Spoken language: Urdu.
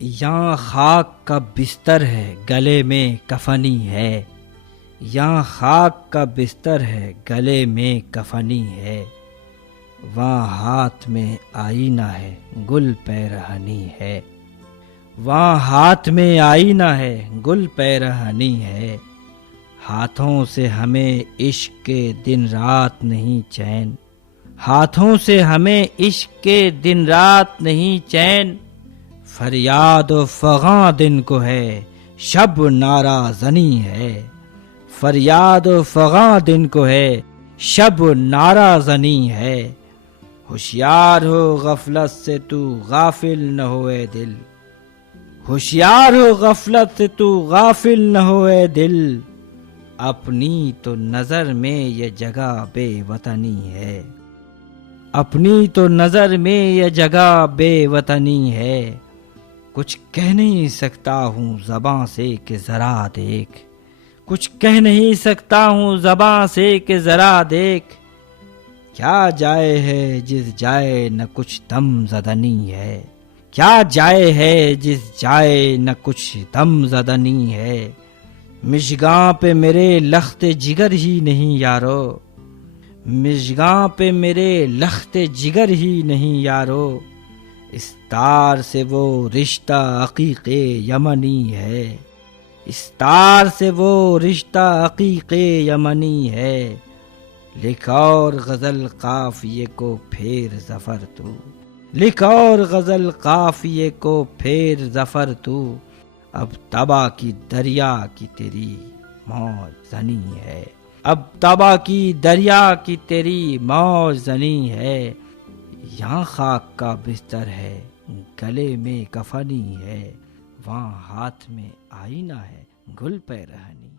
یہاں خاک کا بستر ہے گلے میں کفنی ہے، یہاں خاک کا بستر ہے گلے میں کفنی ہے، وہاں ہاتھ میں آئینہ ہے گل پیرہنی ہے، وہاں ہاتھ میں آئینہ ہے گل پیرہنی ہے، ہاتھوں سے ہمیں عشق کے دن رات نہیں چین، ہاتھوں سے ہمیں عشق کے دن رات نہیں چین، فریاد و فغاں دن کو ہے شب نعرہ زنی ہے، فریاد و فغاں دن کو ہے شب نعرہ زنی ہے، ہوشیار ہو غفلت سے تو غافل نہ ہوئے دل، ہوشیار ہو غفلت سے تو غافل نہ ہوئے دل، اپنی تو نظر میں یہ جگہ بے وطنی ہے، اپنی تو نظر میں یہ جگہ بے وطنی ہے، کچھ کہہ نہیں سکتا ہوں زباں سے کہ ذرا دیکھ، کچھ کہہ نہیں سکتا ہوں زباں سے کہ ذرا دیکھ، کیا جائے ہے جس جائے نہ کچھ دم زدنی ہے، کیا جائے ہے جس جائے نہ کچھ دم زدنی ہے، مژگاں پہ میرے لخت جگر ہی نہیں یارو، مژگاں پہ میرے لخت جگر ہی نہیں یارو، اس تار سے وہ رشتہ عقیق یمنی ہے، اس تار سے وہ رشتہ عقیق یمنی ہے، لکھ اور غزل قافیے کو پھیر ظفر تو، لکھ اور غزل قافیے کو پھیر ظفر تو، اب تبا کی دریا کی تیری موج زنی ہے، اب تبا کی دریا کی تیری موج زنی ہے، یہاں خاک کا بستر ہے گلے میں کفنی ہے، وہاں ہاتھ میں آئینہ ہے گل پیرہنی